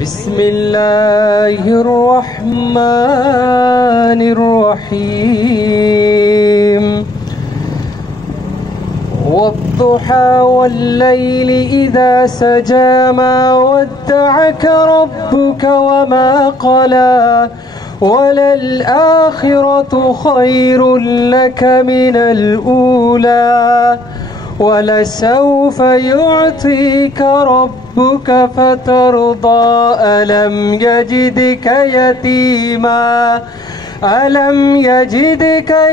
بسم الله الرحمن الرحيم والضحى والليل إذا سجى ما ودعك ربك وما قلى وللآخرة خير لك من الأولى ولسوف يعطيك ربك فترضى ألم يجدك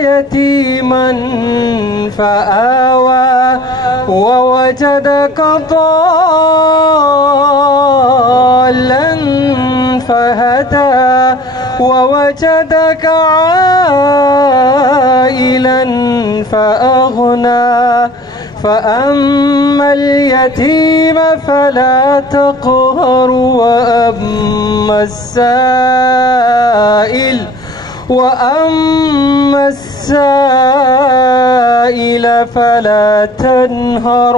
يتيما فآوى ووجدك ضالا فهدى ووجدك عائلا فأغنى فأما اليتيم فلا تقهر وأما السائل فلا تنهر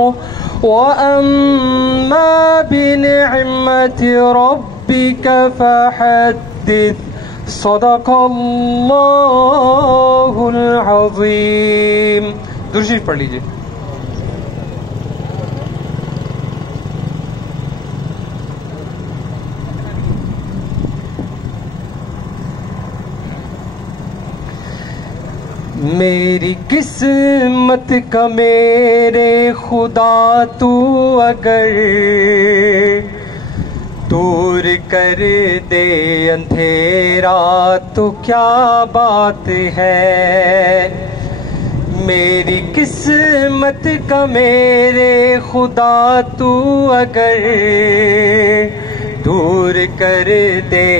وأما بنعمة ربك فحدث صدق الله العظيم. درود شریف پڑھ لیجیے. میری قسمت کا میرے خدا تو اگر دور کر دے اندھیرا تو کیا بات ہے. میری قسمت کا میرے خدا تو اگر دور کر دے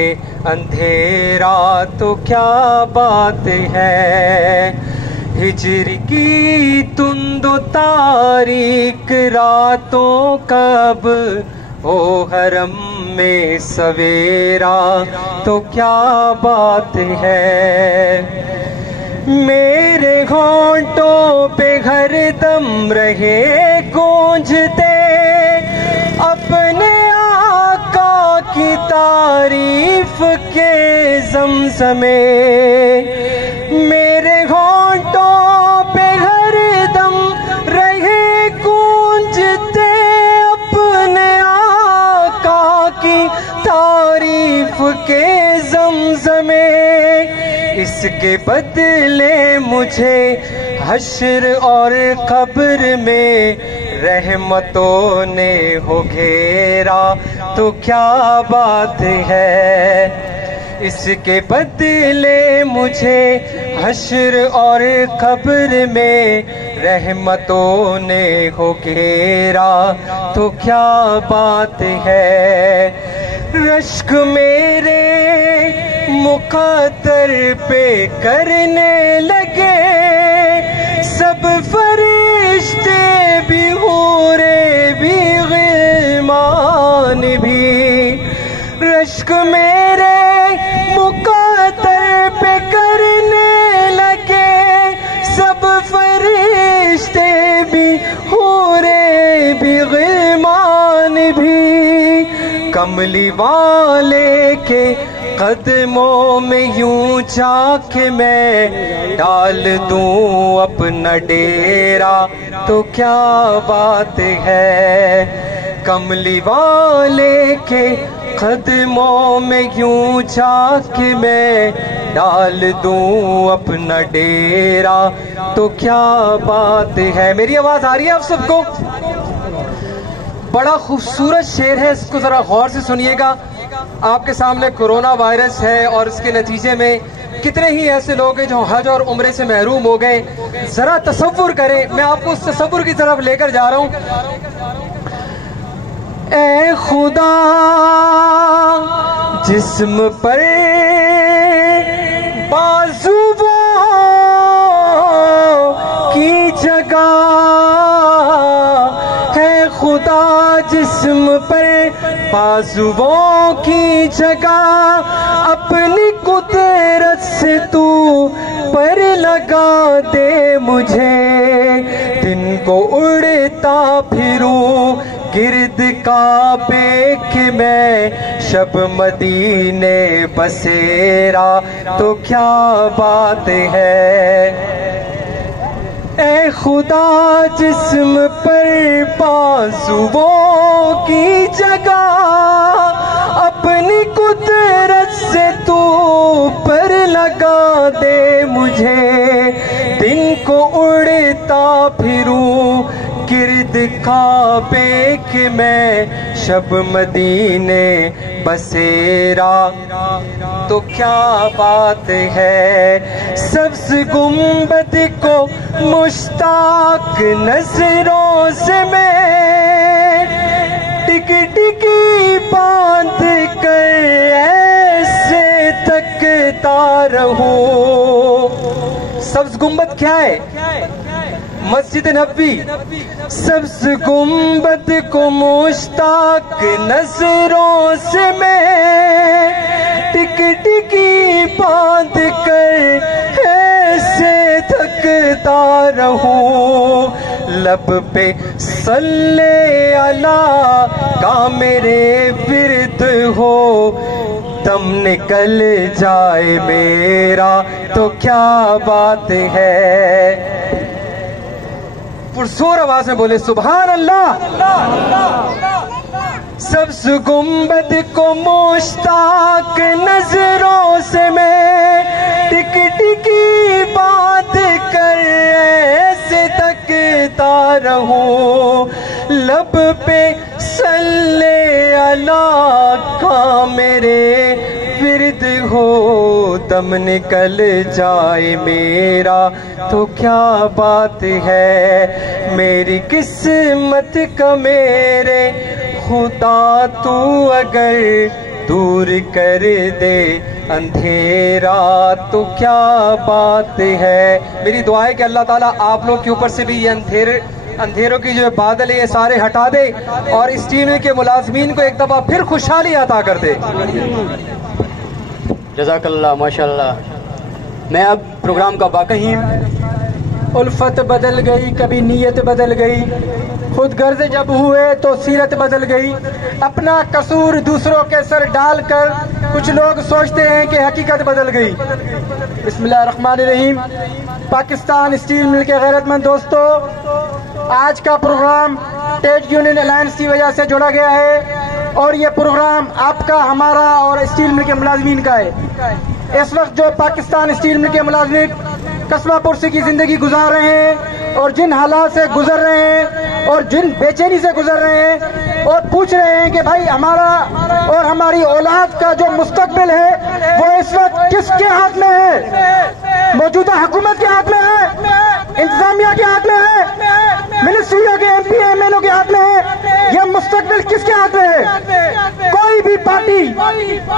اندھیرا تو کیا بات ہے. ہجر کی تند و تاریک راتوں کب او حرم میں سویرا تو کیا بات ہے. میرے ہونٹوں پہ ہر دم رہے گونجتے اپنے آقا کی تعریف کے زمزمے. میرے ہونٹوں پہ ہر دم رہے گونجتے اپنے آقا کی تعریف کے زمزمے. اس کے بدلے مجھے حشر اور قبر میں رحمتوں نے ہو گھیرا تو کیا بات ہے. اس کے بدلے مجھے حشر اور قبر میں رحمتوں نے ہو گھیرا تو کیا بات ہے. رشک میرے مقدر پہ کرنے لگے سب فرشتے بھی حورے بھی غلمان بھی. رشک میرے مقدر پہ کرنے لگے سب فرشتے بھی حورے بھی غلمان بھی. کملی والے کے قدموں میں یوں جا کے میں ڈال دوں اپنا ڈیرا تو کیا بات ہے. کملی والے کے قدموں میں یوں جا کے میں ڈال دوں اپنا ڈیرا تو کیا بات ہے. میری آواز آ رہی ہے آپ سب کو؟ بڑا خوبصورت شعر ہے، اس کو ذرا غور سے سنیے گا. آپ کے سامنے کورونا وائرس ہے اور اس کے نتیجے میں کتنے ہی ایسے لوگ ہیں جو حج اور عمرے سے محروم ہو گئے. ذرا تصور کریں، میں آپ کو اس تصور کی طرف لے کر جا رہا ہوں. اے خدا جسم پر بازوؤں کی جگہ ہے، خدا جسم پر بازوؤں کی جگہ اپنی قدرت سے تو پر لگا دے مجھے. دن کو اڑتا پھروں گرد کعبے کے میں شب مدینے بسیرا تو کیا بات ہے، اے خدا جسم پر بازوؤں کی جگہ اپنی قدرت سے تو پر لگا دے مجھے، دن کو اڑتا پھروں گرد کعبے کے میں شب مدینے بسیرا تو کیا بات ہے، سبز گنبد کو مشتاق نظروں سے میں ٹک ٹکی باندھ کر ایسے تکتا رہوں۔ سبز گنبد کیا ہے؟ مسجد نبوی۔ سبز گنبد کو مشتاق نظروں سے میں ٹک ٹکی باندھ کر ایسے تھکتا رہوں، لب پہ صلی اللہ کا میرے ورد ہو، دم نکل جائے میرا تو کیا بات ہے۔ پرزور آواز میں بولے سبحان اللہ۔ سبز گنبد کو مشتاق نظروں سے میں ٹک ٹکی باندھ کر ایسے تکتا رہوں، لب پہ صلی اللہ کا میرے ورد ہو، دم نکل جائے میرا تو کیا بات ہے، میری قسمت کا میرے خدا تو اگر دور کر دے اندھیرا تو کیا بات ہے۔ میری دعا ہے کہ اللہ تعالیٰ آپ لوگ کے اوپر سے بھی یہ اندھیروں کی جو بادل ہے یہ سارے ہٹا دے اور اس ٹی وی کے ملازمین کو ایک دفعہ پھر خوشحالی عطا کر دے۔ جزاک اللہ، ماشاءاللہ۔ میں اب پروگرام کا باقی الفت بدل گئی، کبھی نیت بدل گئی، خود غرض جب ہوئے تو سیرت بدل گئی، اپنا قصور دوسروں کے سر ڈال کر کچھ لوگ سوچتے ہیں کہ حقیقت بدل گئی۔ بسم اللہ الرحمن الرحیم۔ پاکستان اسٹیل مل کے غیرت مند دوستو، آج کا پروگرام ٹریڈ یونین الائنس کی وجہ سے جوڑا گیا ہے اور یہ پروگرام آپ کا، ہمارا اور اسٹیل مل کے ملازمین کا ہے۔ اس وقت جو پاکستان اسٹیل مل کے ملازمین قصبہ پرسی کی زندگی گزار رہے ہیں اور جن حالات سے گزر رہے ہیں اور جن بے چینی سے گزر رہے ہیں اور پوچھ رہے ہیں کہ بھائی ہمارا اور ہماری اولاد کا جو مستقبل ہے وہ اس وقت کس کے ہاتھ میں ہے؟ موجودہ حکومت کے ہاتھ میں ہے، انتظامیہ کے ہاتھ میں ہے، منسٹریوں کے M P M L O کے ہاتھ میں ہے، یہ مستقبل کس کے ہاتھ میں ہے؟ کوئی بھی پارٹی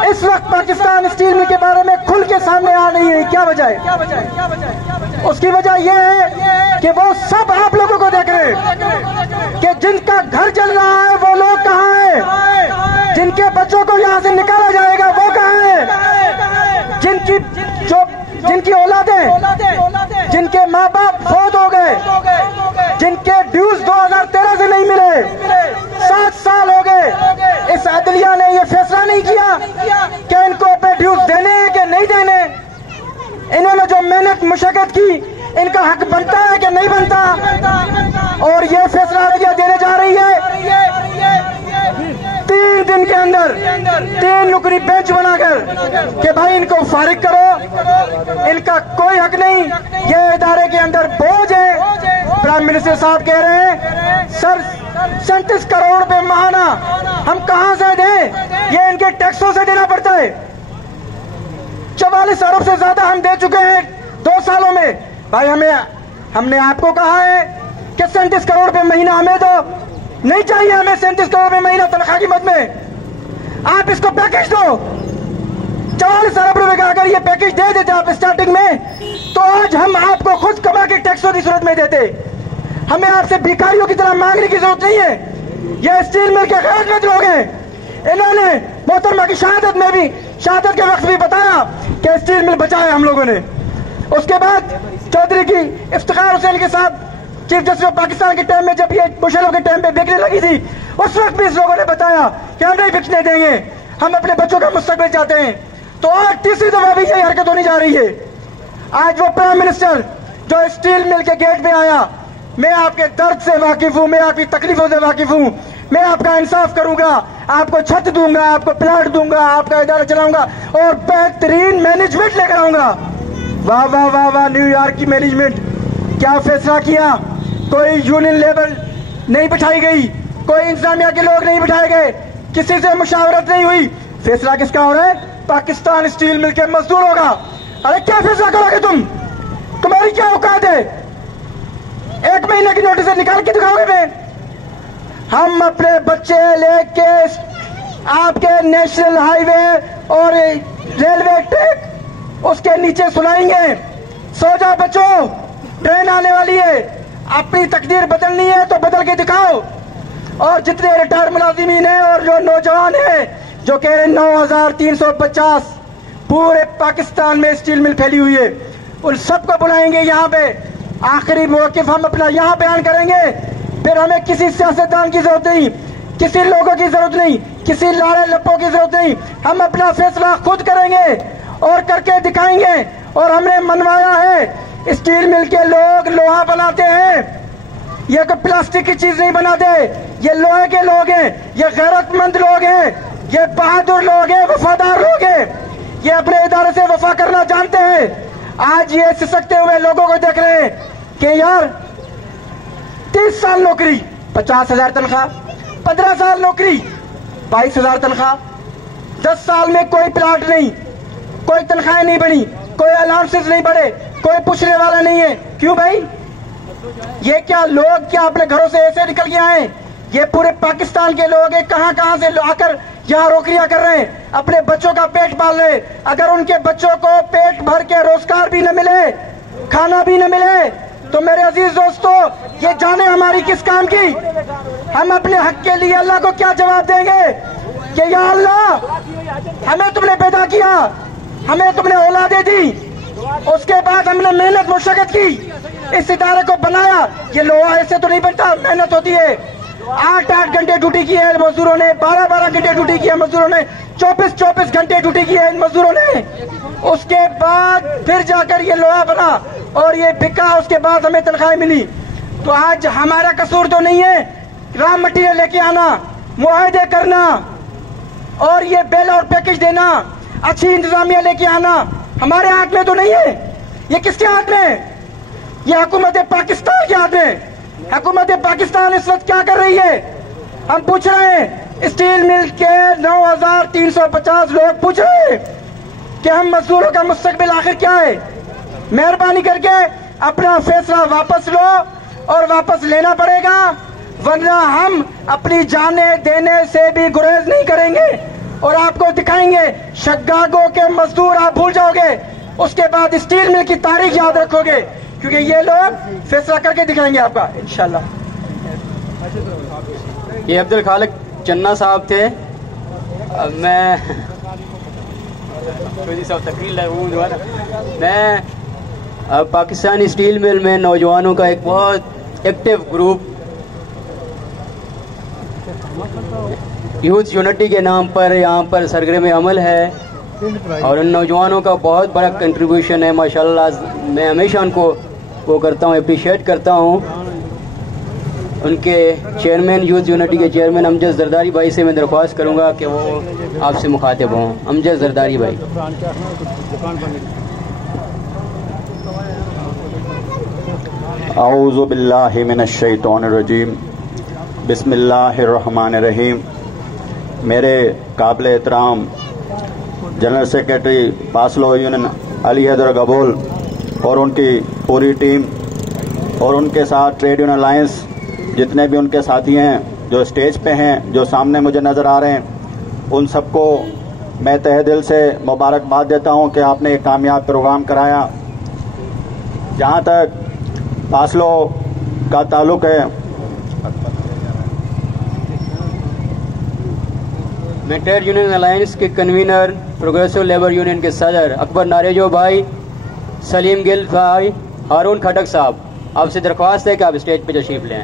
اس وقت پاکستان اسٹیل مل کے بارے میں کھل کے سامنے آ نہیں ہے۔ کیا وجہ ہے؟ اس کی وجہ یہ ہے کہ وہ سب آپ لوگوں کو دیکھ رہے ہیں کہ جن کا گھر چل رہا ہے وہ لوگ کہاں ہیں، جن کے بچوں کو یہاں سے نکالا جائے گا وہ کہاں ہیں، جن کی اولادیں، جن کے ماں باپ فوت ہو گئے، جن کے ڈیوز 2013 سے نہیں ملے، 7 سال ہو گئے، اس عدلیہ نے یہ فیصلہ نہیں کیا کہ ان کو اپنے ڈیوز دینے ہیں کہ نہیں دینے۔ انہوں نے جو محنت مشقت کی ان کا حق بنتا ہے کہ نہیں بنتا، اور یہ فیصلہ عدلیہ دینے جا رہی ہے 3 دن کے اندر 3 نکری بینچ بنا کر کہ بھائی ان کو فارغ کرو، ان کا کوئی حق نہیں، یہ ادارے کے اندر بوجھ ہے۔ پرائم منسٹر صاحب کہہ رہے ہیں سر 37 کروڑ روپے ماہانہ ہم کہاں سے دیں، یہ ان کے ٹیکسوں سے دینا پڑتا ہے۔ 44 ارب سے زیادہ ہم دے چکے ہیں 2 سالوں میں۔ بھائی ہم نے آپ کو کہا ہے کہ 37 کروڑ روپے مہینہ ہمیں دو، نہیں چاہیے ہمیں 37 کروڑ روپے مہینہ تنخواہ کی مد میں، آپ اس کو پیکج دو۔ 44 ارب روپے کا اگر یہ پیکج دے دیتے آپ اسٹارٹنگ میں تو آج ہم آپ کو خود کما کے ٹیکسوں کی صورت میں دیتے، ہمیں آپ سے بھیکاریوں کی طرح مانگنے کی ضرورت نہیں ہے۔ یہ اسٹیل مل کے غیر مند لوگ ہیں، انہوں نے محترمہ کی شہادت میں بھی، شہادت کے وقت بھی بتایا کہ اسٹیل مل بچایا ہم لوگوں نے۔ اس کے بعد چودھری کی افتخار حسین کے ساتھ چیف جسٹس آف پاکستان کے ٹائم میں جب یہ مشرف کے ٹائم پہ بکنے لگی تھی اس وقت بھی اس لوگوں نے بتایا کہ ہم نہیں بکنے دیں گے, ہم اپنے بچوں کا مستقبل چاہتے ہیں. تو آج تیسری دفعہ بھی یہی حرکت ہونے جا رہی ہے. آج وہ پرائم منسٹر جو اسٹیل مل کے گیٹ میں آیا, میں آپ کے درد سے واقف ہوں, میں آپ کی تکلیفوں سے واقف ہوں, میں آپ کا انصاف کروں گا, آپ کو چھت دوں گا, آپ کو پلاٹ دوں گا, آپ کا ادارہ چلاؤں گا اور بہترین مینجمنٹ لے کر آؤں گا. واہ واہ واہ واہ, نیو یارک کی مینجمنٹ, کیا فیصلہ کیا. کوئی یونین لیبل نہیں بٹھائی گئی, کوئی انتظامیہ کے لوگ نہیں بٹھائے گئے, کسی سے مشاورت نہیں ہوئی. فیصلہ کس کا ہو رہا ہے؟ پاکستان اسٹیل مل کے مزدوروں کا. ارے کیا فیصلہ کرو گے تم؟ تمہاری کیا اوقات ہے؟ 1 مہینے کی نوٹس نکال کے دکھاؤ گے. میں ہم اپنے بچے لے کے آپ کے نیشنل ہائی وے اور ریلوے ٹریک اس کے نیچے سلائیں گے, سو جاؤ بچوں, ٹرین آنے والی ہے, اپنی تقدیر بدلنی ہے تو بدل کے دکھاؤ. اور جتنے ریٹائر ملازمین ہیں اور جو نوجوان ہیں جو کہہ رہے 9350 پورے پاکستان میں اسٹیل مل پھیلی ہوئی ہے, ان سب کو بلائیں گے یہاں پہ. آخری موقف ہم اپنا یہاں بیان کریں گے. پھر ہمیں کسی سیاستدان کی ضرورت نہیں, کسی لوگوں کی ضرورت نہیں, کسی لاڑے لپوں کی ضرورت نہیں. ہم اپنا فیصلہ خود کریں گے اور کر کے دکھائیں گے. اور ہم نے منوایا ہے, اسٹیل مل کے لوگ لوہا بناتے ہیں, یہ کوئی پلاسٹک کی چیز نہیں بناتے, یہ لوہے کے لوگ ہیں, یہ غیرت مند لوگ ہیں, یہ بہادر لوگ ہیں, وفادار لوگ ہیں, یہ اپنے ادارے سے وفا کرنا جانتے ہیں. آج یہ سسکتے ہوئے لوگوں کو دیکھ رہے ہیں کہ یار 30 سال نوکری 50,000 تنخواہ, 15 سال نوکری 22,000 تنخواہ, 10 سال میں کوئی پلاٹ نہیں, کوئی تنخواہیں نہیں بنی, کوئی الاؤنسز نہیں بڑھے, کوئی پوچھنے والا نہیں ہے. کیوں بھائی؟ یہ کیا لوگ کیا اپنے گھروں سے ایسے نکل کے آئے؟ یہ پورے پاکستان کے لوگ ہیں, کہاں کہاں سے آ کر یہاں نوکریاں کر رہے ہیں, اپنے بچوں کا پیٹ پال رہے ہیں. اگر ان کے بچوں کو پیٹ بھر کے روزگار بھی نہ ملے, کھانا بھی نہ ملے, تو میرے عزیز دوستو یہ جانیں ہماری کس کام کی. ہم اپنے حق کے لیے اللہ کو کیا جواب دیں گے کہ یا اللہ ہمیں تم نے پیدا کیا, ہمیں تم نے اولادیں دی, اس کے بعد ہم نے محنت مشقت کی, اس ادارے کو بنایا. یہ لوہا ایسے تو نہیں بنتا, محنت ہوتی ہے. 8 گھنٹے ڈیوٹی کی ہے مزدوروں نے, 12 گھنٹے ڈیوٹی کی ہے مزدوروں نے, 24 گھنٹے ڈیوٹی کی ہے ان مزدوروں نے. اس کے بعد پھر جا کر یہ لوہا بنا اور یہ بکا, اس کے بعد ہمیں تنخواہیں ملی. تو آج ہمارا قصور تو نہیں ہے را مٹیریل لے کے آنا, معاہدے کرنا اور یہ بیل اور پیکج دینا, اچھی انتظامیہ لے کے آنا, ہمارے ہاتھ میں تو نہیں ہے. یہ کس کے ہاتھ میں؟ یہ حکومت پاکستان کے ہاتھ میں. حکومت پاکستان اس وقت کیا کر رہی ہے؟ ہم پوچھ رہے ہیں, اسٹیل مل کے 9350 لوگ پوچھ رہے ہیں کہ ہم مزدوروں کا مستقبل آخر کیا ہے. مہربانی کر کے اپنا فیصلہ واپس لو, اور واپس لینا پڑے گا, ورنہ ہم اپنی جانیں دینے سے بھی گریز نہیں کریں گے. اور آپ کو دکھائیں گے شگاگو کے مزدور آپ بھول جاؤ گے, اس کے بعد اسٹیل مل کی تاریخ یاد رکھو گے, کیونکہ یہ لوگ فیصلہ کر کے دکھائیں گے آپ کا انشاءاللہ. یہ عبد الخالق چنا صاحب تھے. میں پاکستانی اسٹیل مل میں نوجوانوں کا ایک بہت ایکٹیو گروپ یوتھ یونٹی کے نام پر یہاں پر سرگرم عمل ہے, اور ان نوجوانوں کا بہت بڑا کنٹریبیوشن ہے ماشاءاللہ. میں ہمیشہ ان کو وہ کرتا ہوں, اپریشیٹ کرتا ہوں. ان کے چیئرمین یوتھ یونٹی کے چیئرمین امجد زرداری بھائی سے میں درخواست کروں گا کہ وہ آپ سے مخاطب ہوں. امجد زرداری بھائی. اعوذ باللہ من الشیطان الرجیم, بسم اللہ الرحمن الرحیم. میرے قابل احترام جنرل سیکریٹری پاسلو یونین علی حیدر گبول اور ان کی پوری ٹیم, اور ان کے ساتھ ٹریڈ یونین الائنس جتنے بھی ان کے ساتھی ہیں جو اسٹیج پہ ہیں, جو سامنے مجھے نظر آ رہے ہیں, ان سب کو میں تہہ دل سے مبارکباد دیتا ہوں کہ آپ نے ایک کامیاب پروگرام کرایا. جہاں تک پاسلو کا تعلق ہے, میں ٹریڈ یونین الائنس کے کنوینر, پروگریسو لیبر یونین کے صدر اکبر ناریجو بھائی, سلیم گل بھائی, ہارون کھٹک صاحب, آپ سے درخواست ہے کہ آپ اسٹیج پہ تشریف لیں.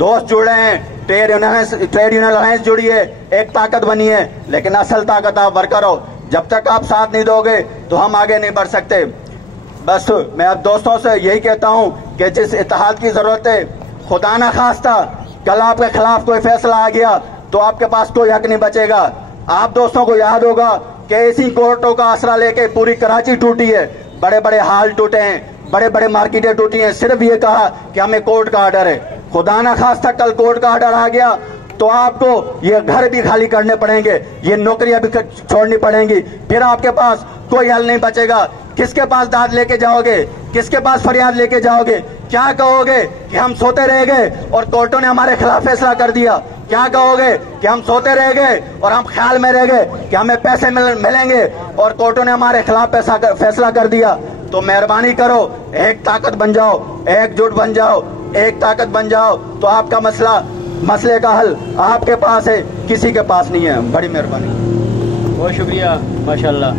دوست جڑے ہیں, ٹریڈ یونین الائنس جڑی ہے, ایک طاقت بنی ہے, لیکن اصل طاقت آپ ورکر ہو. جب تک آپ ساتھ نہیں دو گے تو ہم آگے نہیں بڑھ سکتے. بس میں اب دوستوں سے یہی کہتا ہوں کہ جس اتحاد کی ضرورت ہے, خدا نہ خواستہ کل آپ کے خلاف کوئی فیصلہ آ گیا تو آپ کے پاس کوئی حق نہیں بچے گا. آپ دوستوں کو یاد ہوگا کہ اسی کورٹوں کا آسرا لے کے پوری کراچی ٹوٹی ہے, بڑے بڑے ہال ٹوٹے ہیں, بڑے بڑے مارکیٹیں ٹوٹی ہیں, صرف یہ کہا کہ ہمیں کورٹ کا آرڈر ہے. خدا نہ خواستہ کل کورٹ کا آرڈر آ گیا تو آپ کو یہ گھر بھی خالی کرنے پڑیں گے, یہ نوکریاں بھی چھوڑنی پڑیں گی, پھر آپ کے پاس کوئی حل نہیں بچے گا. کس کے پاس داد لے کے جاؤ گے, کس کے پاس فریاد لے کے جاؤ گے؟ کیا کہو گے کہ ہم سوتے رہ گئے اور کورٹوں نے ہمارے خلاف فیصلہ کر دیا؟ کیا کہو گے کہ ہم سوتے رہ گئے اور ہم خیال میں رہ گئے کہ ہمیں پیسے ملیں گے اور کورٹوں نے ہمارے خلاف فیصلہ کر دیا؟ تو مہربانی کرو, ایک طاقت بن جاؤ, ایک جٹ بن جاؤ, ایک طاقت بن جاؤ, تو آپ کا مسئلے کا حل آپ کے پاس ہے, کسی کے پاس نہیں ہے. بڑی مہربانی. بہت شکریہ, ماشاءاللہ.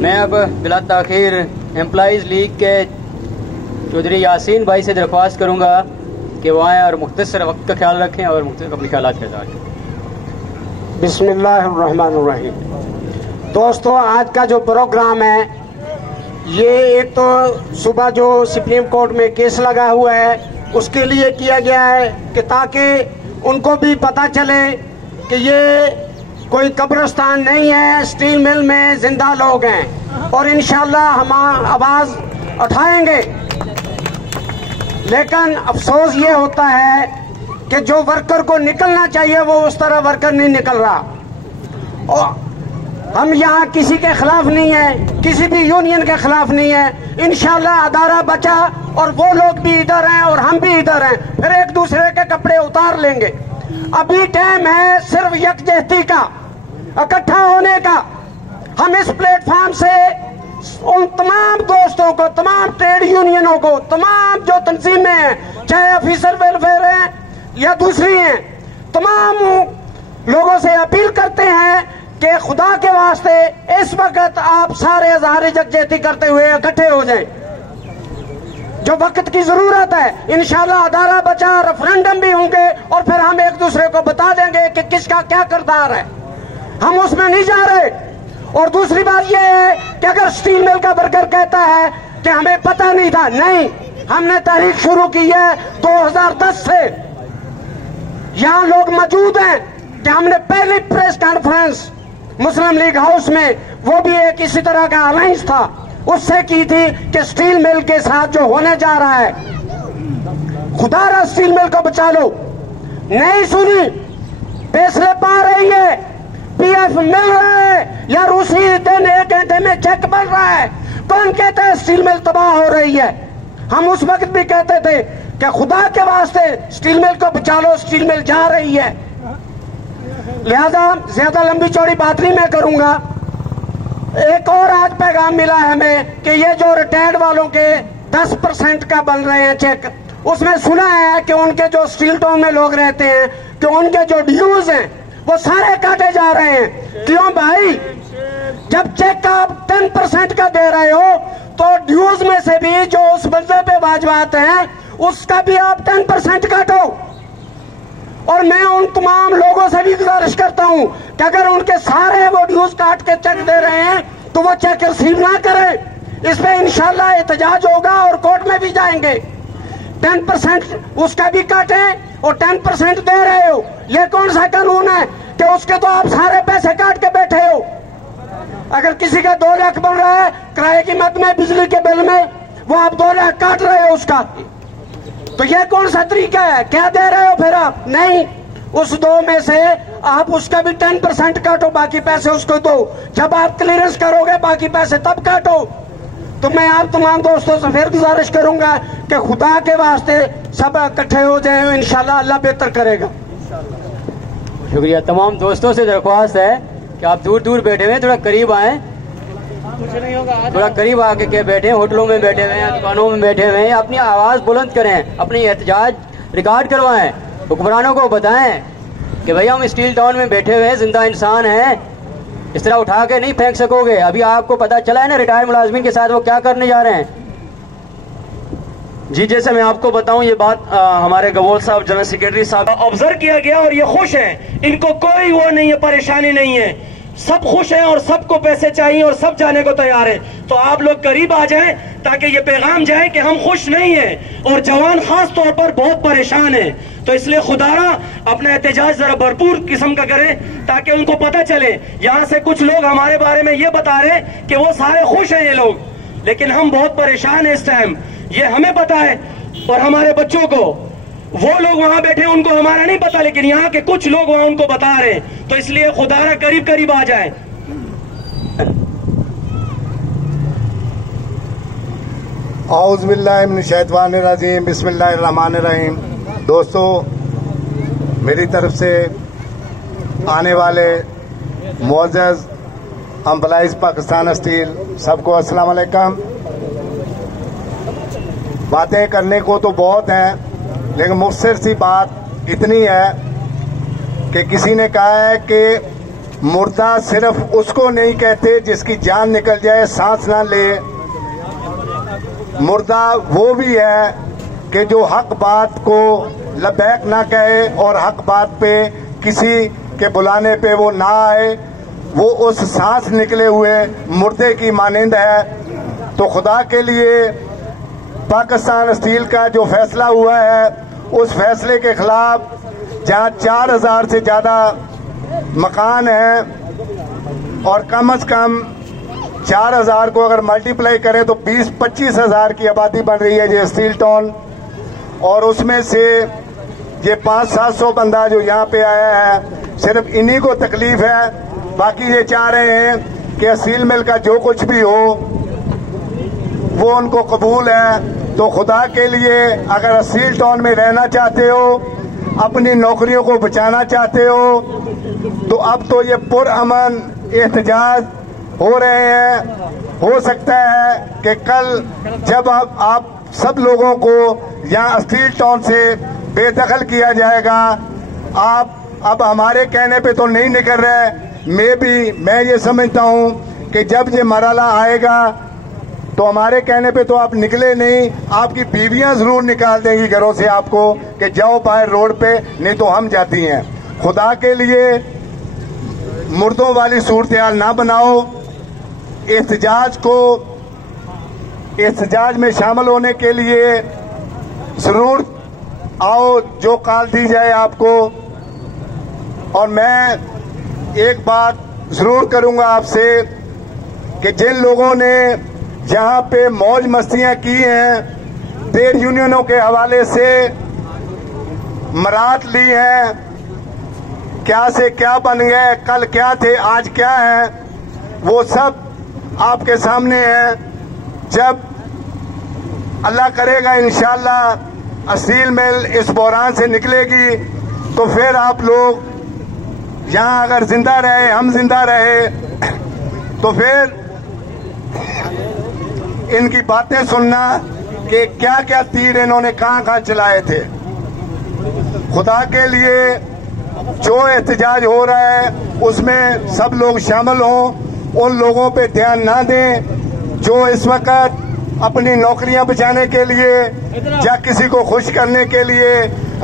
میں اب بلا تاخیر امپلائیز لیگ کے چودھری یاسین بھائی سے درخواست کروں گا کہ وہ آئیں اور مختصر وقت کا خیال رکھیں اور مختصر اپنے خیالات کا اظہار کریں. بسم اللہ الرحمن الرحیم. دوستو, آج کا جو پروگرام ہے یہ ایک تو صبح جو سپریم کورٹ میں کیس لگا ہوا ہے اس کے لیے کیا گیا ہے کہ تاکہ ان کو بھی پتہ چلے کہ یہ کوئی قبرستان نہیں ہے, اسٹیل مل میں زندہ لوگ ہیں اور انشاءاللہ ہم آواز اٹھائیں گے. لیکن افسوس یہ ہوتا ہے کہ جو ورکر کو نکلنا چاہیے وہ اس طرح ورکر نہیں نکل رہا. اور ہم یہاں کسی کے خلاف نہیں ہیں, کسی بھی یونین کے خلاف نہیں ہیں. انشاءاللہ ادارہ بچا اور وہ لوگ بھی ادھر ہیں اور ہم بھی ادھر ہیں, پھر ایک دوسرے کے کپڑے اتار لیں گے. ابھی ٹائم ہے صرف یکجہتی کا, اکٹھا ہونے کا. ہم اس پلیٹ فارم سے ان تمام دوستوں کو, تمام ٹریڈ یونینوں کو, تمام جو تنظیمیں ہیں, چاہے آفیسر ویلفیئر ہیں یا دوسری ہیں, تمام لوگوں سے اپیل کرتے ہیں کہ خدا کے واسطے اس وقت آپ سارے اظہار یکجہتی کرتے ہوئے اکٹھے ہو جائیں. جو وقت کی ضرورت ہے, انشاءاللہ ادارہ بچا, ریفرنڈم بھی ہوں گے اور پھر ہم ایک دوسرے کو بتا دیں گے کہ کس کا کیا کردار ہے. ہم اس میں نہیں جا رہے. اور دوسری بات یہ ہے کہ اگر اسٹیل مل کا ورکر کہتا ہے کہ ہمیں پتہ نہیں تھا, نہیں, ہم نے تحریک شروع کی ہے 2010 سے. یہاں لوگ موجود ہیں کہ ہم نے پہلی پریس کانفرنس مسلم لیگ ہاؤس میں, وہ بھی ایک اسی طرح کا الائنس تھا, اس سے کی تھی کہ اسٹیل مل کے ساتھ جو ہونے جا رہا ہے, خدا را اسٹیل مل کو بچا لو. نہیں سنی, فیصلے پا رہی ہے, پی ایف مل رہا ہے, یا روسی دن 1 گھنٹے میں چیک بن رہا ہے. کون کہتا ہے اسٹیل مل تباہ ہو رہی ہے؟ ہم اس وقت بھی کہتے تھے کہ خدا کے واسطے اسٹیل مل کو بچا لو, اسٹیل مل جا رہی ہے. لہذا زیادہ لمبی چوڑی بات نہیں میں کروں گا. ایک اور آج پیغام ملا ہے ہمیں کہ یہ جو ریٹائرڈ والوں کے 10% کا بن رہے ہیں چیک, اس میں سنا ہے کہ ان کے جو اسٹیل ٹاؤن میں لوگ رہتے ہیں کہ ان کے جو ڈیوز ہیں وہ سارے کاٹے جا رہے ہیں. کیوں بھائی؟ جب چیک آپ 10% کا دے رہے ہو تو ڈیوز میں سے بھی جو اس بندے پہ واجبات ہیں اس کا بھی آپ 10% کاٹو. اور میں ان تمام لوگوں سے بھی گزارش کرتا ہوں کہ اگر ان کے سارے وہ ڈیوز کاٹ کے چیک دے رہے ہیں تو وہ چیک ریسیو نہ کریں. اس پہ انشاءاللہ احتجاج ہوگا اور کورٹ میں بھی جائیں گے. 10% اس کا بھی کاٹیں اور 10% دے رہے ہو, یہ کون سا قانون ہے کہ اس کے تو آپ سارے پیسے کاٹ کے بیٹھے ہو؟ اگر کسی کا 2 لاکھ بن رہا ہے کرائے کی مد میں, بجلی کے بل میں, وہ آپ 2 لاکھ کاٹ رہے ہو اس کا, تو یہ کون سا طریقہ ہے؟ کیا دے رہے ہو پھر آپ؟ نہیں, اس 2 میں سے آپ اس کا بھی 10% کاٹو, باقی پیسے اس کو دو. جب آپ کلیئرنس کرو گے باقی پیسے تب کاٹو. تو میں آپ تمام دوستوں سے پھر گزارش کروں گا کہ خدا کے واسطے سب اکٹھے ہو جائیں, انشاءاللہ اللہ بہتر کرے گا. شکریہ. تمام دوستوں سے درخواست ہے کہ آپ دور دور بیٹھے ہوئے تھوڑا قریب آئیں, تھوڑا قریب آ کے بیٹھے, ہوٹلوں میں بیٹھے ہوئے ہیں, دکانوں میں بیٹھے ہوئے ہیں, اپنی آواز بلند کریں, اپنی احتجاج ریکارڈ کروائیں, حکمرانوں کو بتائیں کہ بھئی ہم اسٹیل ٹاؤن میں بیٹھے ہوئے ہیں, زندہ انسان ہیں, اس طرح اٹھا کے نہیں پھینک سکو گے. ابھی آپ کو پتا چلا ہے نا ریٹائر ملازمین کے ساتھ وہ کیا کرنے جا رہے ہیں. جی جیسے میں آپ کو بتاؤں یہ بات ہمارے گوول صاحب جنرل سیکرٹری صاحب آبزرو کیا گیا اور یہ خوش ہیں, ان کو کوئی وہ نہیں ہے, پریشانی نہیں ہے, سب خوش ہیں اور سب کو پیسے چاہیے اور سب جانے کو تیار ہیں. تو آپ لوگ قریب آ جائیں تاکہ یہ پیغام جائے کہ ہم خوش نہیں ہیں اور جوان خاص طور پر بہت پریشان ہیں. تو اس لیے خدا را اپنا احتجاج ذرا بھرپور قسم کا کریں تاکہ ان کو پتہ چلے. یہاں سے کچھ لوگ ہمارے بارے میں یہ بتا رہے ہیں کہ وہ سارے خوش ہیں یہ لوگ, لیکن ہم بہت پریشان ہیں اس ٹائم, یہ ہمیں پتا ہے اور ہمارے بچوں کو. وہ لوگ وہاں بیٹھے ان کو ہمارا نہیں پتا, لیکن یہاں کے کچھ لوگ وہاں ان کو بتا رہے ہیں. تو اس لیے خدا را قریب قریب آ جائیں. اعوذ باللہ من الشیطان الرجیم, بسم اللہ الرحمن الرحیم. دوستو, میری طرف سے آنے والے معزز امپلائیز پاکستان اسٹیل سب کو السلام علیکم. باتیں کرنے کو تو بہت ہیں, لیکن مختصر سی بات اتنی ہے کہ کسی نے کہا ہے کہ مردہ صرف اس کو نہیں کہتے جس کی جان نکل جائے سانس نہ لے, مردہ وہ بھی ہے کہ جو حق بات کو لبیک نہ کہے اور حق بات پہ کسی کے بلانے پہ وہ نہ آئے, وہ اس سانس نکلے ہوئے مردے کی مانند ہے. تو خدا کے لیے پاکستان اسٹیل کا جو فیصلہ ہوا ہے اس فیصلے کے خلاف, جہاں 4000 سے زیادہ مکان ہیں اور کم از کم 4000 کو اگر ملٹی پلائی کریں تو 20-25 ہزار کی آبادی بن رہی ہے یہ اسٹیل ٹاؤن, اور اس میں سے یہ 500-700 بندہ جو یہاں پہ آیا ہے صرف انہی کو تکلیف ہے. باقی یہ چاہ رہے ہیں کہ اسٹیل مل کا جو کچھ بھی ہو وہ ان کو قبول ہے. تو خدا کے لیے اگر اسٹیل ٹاؤن میں رہنا چاہتے ہو, اپنی نوکریوں کو بچانا چاہتے ہو, تو اب تو یہ پرامن احتجاج ہو رہے ہیں. ہو سکتا ہے کہ کل جب آپ سب لوگوں کو یہاں اسٹیل ٹاؤن سے بے دخل کیا جائے گا, آپ اب ہمارے کہنے پہ تو نہیں نکل رہے, میں یہ سمجھتا ہوں کہ جب یہ مرحلہ آئے گا تو ہمارے کہنے پہ تو آپ نکلے نہیں, آپ کی بیویاں ضرور نکال دیں گی گھروں سے آپ کو کہ جاؤ باہر روڈ پہ, نہیں تو ہم جاتی ہیں. خدا کے لیے مردوں والی صورتحال نہ بناؤ. احتجاج میں شامل ہونے کے لیے ضرور آؤ, جو کال دی جائے آپ کو. اور میں ایک بات ضرور کروں گا آپ سے کہ جن لوگوں نے جہاں پہ موج مستیاں کی ہیں, ٹریڈ یونینوں کے حوالے سے مراد لی ہیں, کیا سے کیا بن گئے, کل کیا تھے آج کیا ہیں, وہ سب آپ کے سامنے ہیں. جب اللہ کرے گا انشاءاللہ اسٹیل مل اس بحران سے نکلے گی تو پھر آپ لوگ یہاں اگر زندہ رہے, ہم زندہ رہے, تو پھر ان کی باتیں سننا کہ کیا کیا تیر انہوں نے کہاں کہاں چلائے تھے. خدا کے لیے جو احتجاج ہو رہا ہے اس میں سب لوگ شامل ہوں, ان لوگوں پہ دھیان نہ دیں جو اس وقت اپنی نوکریاں بچانے کے لیے یا کسی کو خوش کرنے کے لیے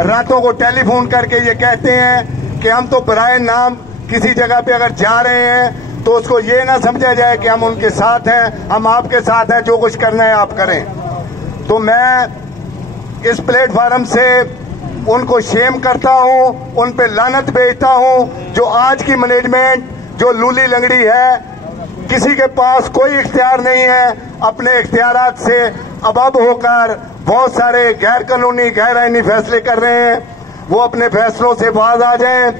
راتوں کو ٹیلی فون کر کے یہ کہتے ہیں کہ ہم تو برائے نام کسی جگہ پہ اگر جا رہے ہیں تو اس کو یہ نہ سمجھا جائے کہ ہم ان کے ساتھ ہیں, ہم آپ کے ساتھ ہیں, جو کچھ کرنا ہے آپ کریں. تو میں اس پلیٹ فارم سے ان کو شیم کرتا ہوں, ان پہ لعنت بھیجتا ہوں جو آج کی مینجمنٹ جو لولی لنگڑی ہے, کسی کے پاس کوئی اختیار نہیں ہے, اپنے اختیارات سے ابب ہو کر بہت سارے غیر قانونی غیر آئینی فیصلے کر رہے ہیں. وہ اپنے فیصلوں سے باز آ جائیں.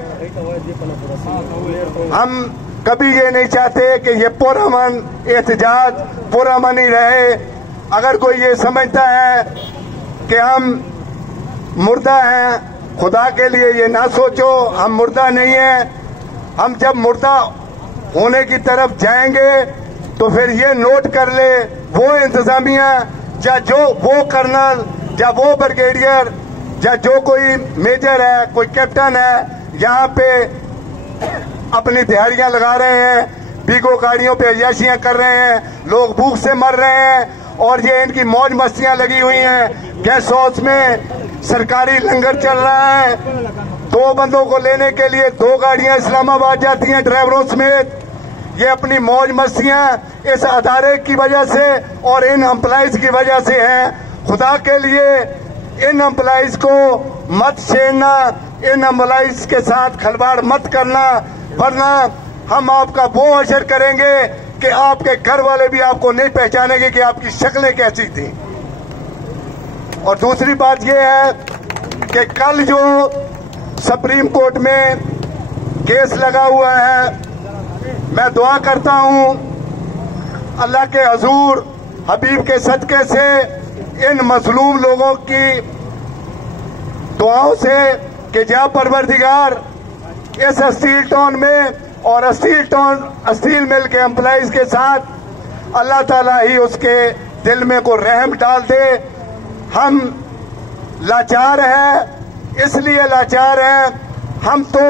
ہم کبھی یہ نہیں چاہتے کہ یہ پرامن احتجاج پرامن ہی رہے. اگر کوئی یہ سمجھتا ہے کہ ہم مردہ ہیں, خدا کے لیے یہ نہ سوچو, ہم مردہ نہیں ہیں. ہم جب مردہ ہونے کی طرف جائیں گے تو پھر یہ نوٹ کر لے, وہ انتظامیہ یا جو وہ کرنل یا وہ بریگیڈیئر یا جو کوئی میجر ہے, کوئی کیپٹن ہے, یہاں پہ اپنی دیہڑیاں لگا رہے ہیں, بیگو گاڑیوں پہ عیاشیاں کر رہے ہیں, لوگ بھوک سے مر رہے ہیں, اور یہ ان کی موج مستیاں لگی ہوئی ہیں. گیسٹ ہاؤس میں سرکاری لنگر چل رہا ہے. 2 بندوں کو لینے کے لیے 2 گاڑیاں اسلام آباد جاتی ہیں ڈرائیوروں سمیت. یہ اپنی موج مستیاں اس ادارے کی وجہ سے اور ان امپلائیز کی وجہ سے ہیں. خدا کے لیے ان امپلائیز کو مت چھیڑنا, ان امپلائیز کے ساتھ کھلواڑ مت کرنا, ورنہ ہم آپ کا وہ حشر کریں گے کہ آپ کے گھر والے بھی آپ کو نہیں پہچانیں گے کہ آپ کی شکلیں کیسی تھیں. اور دوسری بات یہ ہے کہ کل جو سپریم کورٹ میں کیس لگا ہوا ہے, میں دعا کرتا ہوں اللہ کے حضور حبیب کے صدقے سے ان مظلوم لوگوں کی دعاؤں سے کہ جا پروردگار اس اسٹیل ٹاؤن میں اور اسٹیل مل کے امپلائیز کے ساتھ اللہ تعالیٰ ہی اس کے دل میں کو رحم ڈال دے. ہم لاچار ہیں, اس لیے لاچار ہیں. ہم تو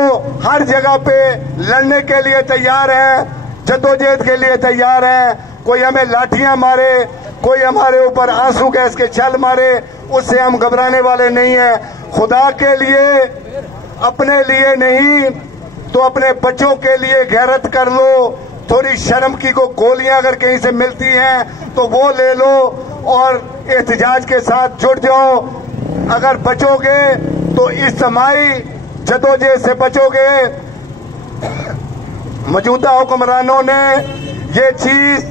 ہر جگہ پہ لڑنے کے لیے تیار ہیں, جدوجہد کے لیے تیار ہیں. کوئی ہمیں لاٹھیاں مارے, کوئی ہمارے اوپر آنسو گیس کے چھل مارے, اس سے ہم گھبرانے والے نہیں ہیں. خدا کے لیے, اپنے لیے نہیں تو اپنے بچوں کے لیے غیرت کر لو. تھوڑی شرم کی کو گولیاں اگر کہیں سے ملتی ہیں تو وہ لے لو اور احتجاج کے ساتھ جڑ جاؤ. اگر بچو گے تو اجتماعی جدوجہد سے بچو گے. موجودہ حکمرانوں نے یہ چیز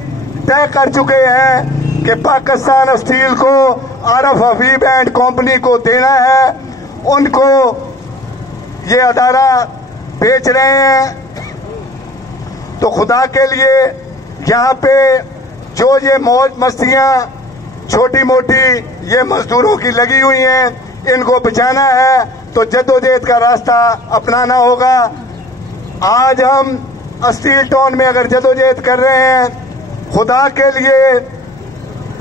طے کر چکے ہیں کہ پاکستان اسٹیل کو عارف حبیب اینڈ کمپنی کو دینا ہے. ان کو یہ ادارہ بیچ رہے ہیں. تو خدا کے لیے یہاں پہ جو یہ موج مستیاں چھوٹی موٹی یہ مزدوروں کی لگی ہوئی ہیں, ان کو بچانا ہے تو جدوجہد کا راستہ اپنانا ہوگا. آج ہم اسٹیل ٹاؤن میں اگر جدوجہد کر رہے ہیں, خدا کے لیے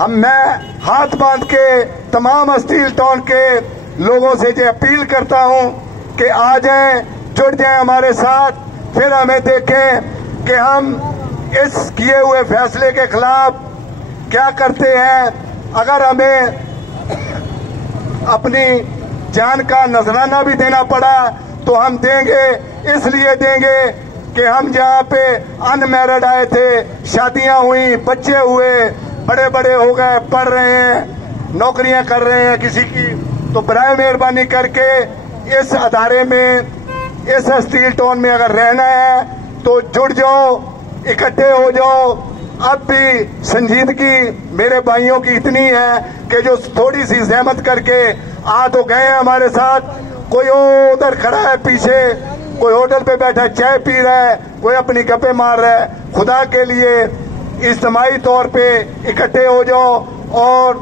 میں ہاتھ باندھ کے تمام اسٹیل ٹاؤن کے لوگوں سے یہ اپیل کرتا ہوں کہ آ جائیں, جڑ جائیں ہمارے ساتھ. پھر ہمیں دیکھیں کہ ہم اس کیے ہوئے فیصلے کے خلاف کیا کرتے ہیں. اگر ہمیں اپنی جان کا نذرانہ بھی دینا پڑا تو ہم دیں گے. اس لیے دیں گے کہ ہم جہاں پہ ان میرڈ آئے تھے, شادیاں ہوئی, بچے ہوئے, بڑے بڑے ہو گئے, پڑھ رہے ہیں, نوکریاں کر رہے ہیں کسی کی, تو برائے مہربانی کر کے اس ادارے میں, اس اسٹیل ٹاؤن میں اگر رہنا ہے تو جڑ جاؤ, اکٹھے ہو جاؤ. اب بھی سنجیدگی میرے بھائیوں کی اتنی ہے کہ جو تھوڑی سی زحمت کر کے آ تو گئے ہیں ہمارے ساتھ. کوئی ادھر کھڑا ہے پیچھے, کوئی ہوٹل پہ بیٹھا چائے پی رہا ہے, کوئی اپنی گپیں مار رہا ہے. خدا کے لیے اجتماعی طور پہ اکٹھے ہو جاؤ اور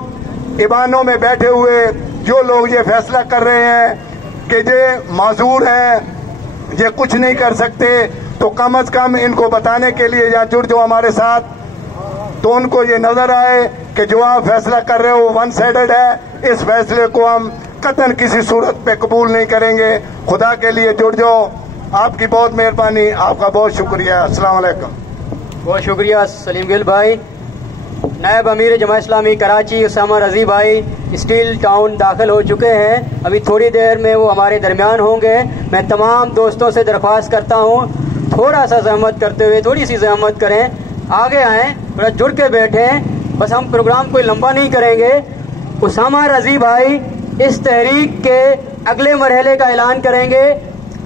ایوانوں میں بیٹھے ہوئے جو لوگ یہ فیصلہ کر رہے ہیں کہ یہ معذور ہیں, یہ کچھ نہیں کر سکتے, تو کم از کم ان کو بتانے کے لیے یا جڑ جو ہمارے ساتھ, تو ان کو یہ نظر آئے کہ جو آپ فیصلہ کر رہے ہو ون سائیڈڈ ہے. اس فیصلے کو ہم قطعاً کسی صورت پہ قبول نہیں کریں گے. خدا کے لیے جڑ جاؤ. آپ کی بہت مہربانی, آپ کا بہت شکریہ. السلام علیکم. بہت شکریہ سلیم گل بھائی. نائب امیر جماعت اسلامی کراچی اسامہ رضی بھائی اسٹیل ٹاؤن داخل ہو چکے ہیں. ابھی تھوڑی دیر میں وہ ہمارے درمیان ہوں گے. میں تمام دوستوں سے درخواست کرتا ہوں تھوڑا سا زحمت کرتے ہوئے, تھوڑی سی زحمت کریں, آگے آئیں, تھوڑا جڑ کے بیٹھیں. بس ہم پروگرام کوئی لمبا نہیں کریں گے. اسامہ رضی بھائی اس تحریک کے اگلے مرحلے کا اعلان کریں گے.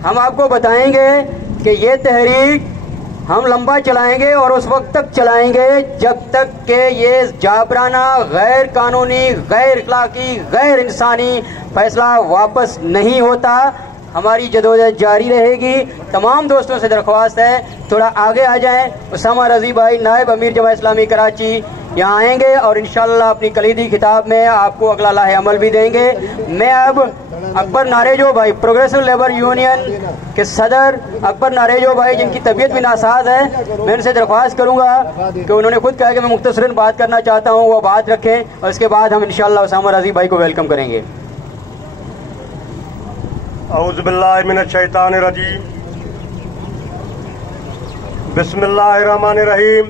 ہم آپ کو بتائیں گے کہ یہ تحریک ہم لمبا چلائیں گے اور اس وقت تک چلائیں گے جب تک کہ یہ جابرانہ, غیر قانونی, غیر اخلاقی, غیر انسانی فیصلہ واپس نہیں ہوتا. ہماری جدوجہد جاری رہے گی. تمام دوستوں سے درخواست ہے تھوڑا آگے آ جائیں. اسامہ رضی بھائی نائب امیر جماعت اسلامی کراچی یہاں آئیں گے اور انشاءاللہ اپنی کلیدی خطاب میں آپ کو اگلا لاہ عمل بھی دیں گے. میں اب اکبر ناریجو بھائی, پروگریسو لیبر یونین کے صدر اکبر ناریجو بھائی, جن کی طبیعت بھی ناساز ہے, میں ان سے درخواست کروں گا کہ انہوں نے خود کہا کہ میں مختصراً بات کرنا چاہتا ہوں, وہ بات رکھیں اور اس کے بعد ہم انشاءاللہ اسامہ رضی بھائی کو ویلکم کریں گے. اعوذ باللہ من الشیطان الرجیم. بسم اللہ الرحمن الرحیم.